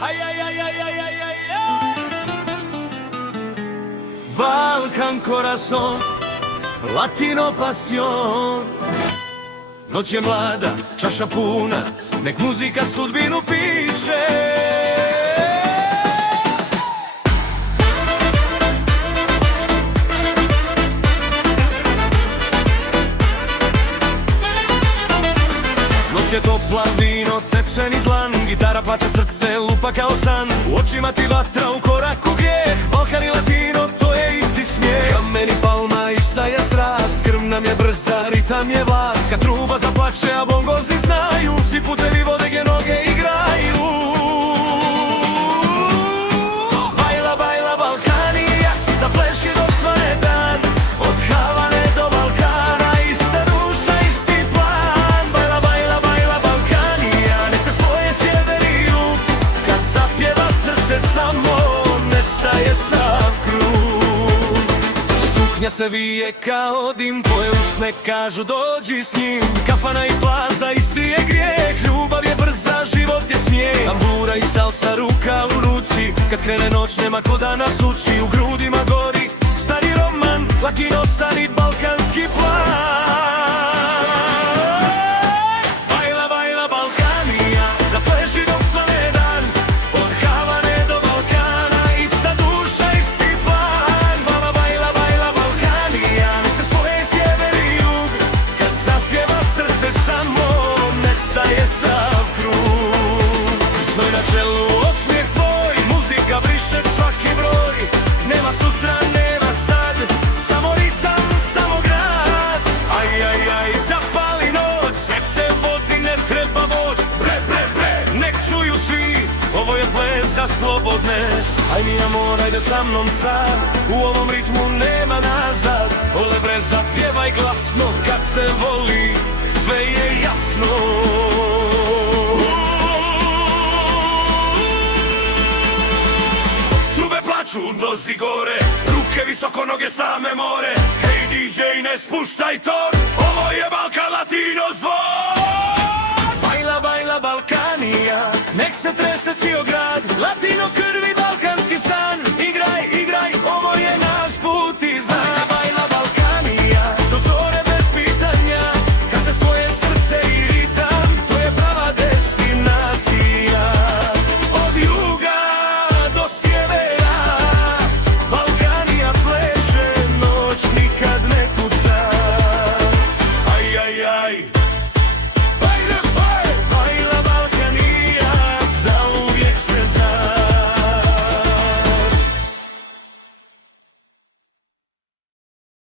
Ay, ay, ay, ay, ay, ay, ay, ay. Balkan corazon, latino pasión. Noć je mlada, čaša puna, nek muzika sudbinu piše. Noć je topla, vino teče niz dlan, gitara plače, srce lupa kao san. U očima ti vatra, u koraku grijeh, Balkan i latino, to je isti smijeh. Kamen i palma, ista je strast, krv nam je brza, ritam je vlast. Kad truba zaplače, a bongozi znaju, svi putevi vode gdje noge igraju. Bajla, bajla Balkanija, zapleši dok svane dan. Od Havane do Balkana, ista duša, isti plan. Bajla, bajla, bajla Balkanija, nek se spoje sjever i jug. Kad zapjeva srce samo, nestaje sav krug. Suknja se vije kao dim, tvoje usne kažu dođi s njim. Kafana i plaza, isti je grijeh, ljubav je brza, život je smijeh. Tambura i salsa, ruka u ruci, kad krene noć nema ko da nas uči. U grudima gori stari roman, latino sanit, balkanski plan. Bajla, bajla Balkanija, zapleši dok svane dan. Od Havane do Balkana, ista duša, isti plan. Bajla, bajla, bajla Balkanija, nek se spoje sjever i jug. Kad zapjeva srce samo, nestaje sav krug. Znoj na čelu, osmijeh tvoj, muzika briše svaki broj. Nema sutra, nema sad, samo ritam, samo grad. Aj, aj, aj, zapali noć, srce vodi, ne treba moć. Bre, bre, bre, nek čuju svi, ovo je ples za slobodne. Aj mi amor, ajde sa mnom sad, u ovom ritmu nema nazad. Ole bre, zapjevaj glasno, kad se voli, sve je jasno. Strube plaču, nozi gore, ruke visoko, noge same more. Hej DJ, ne spuštaj ton, ovo je Balkan latino zvon. Bajla, bajla Balkanija, nek se trese cijel grad.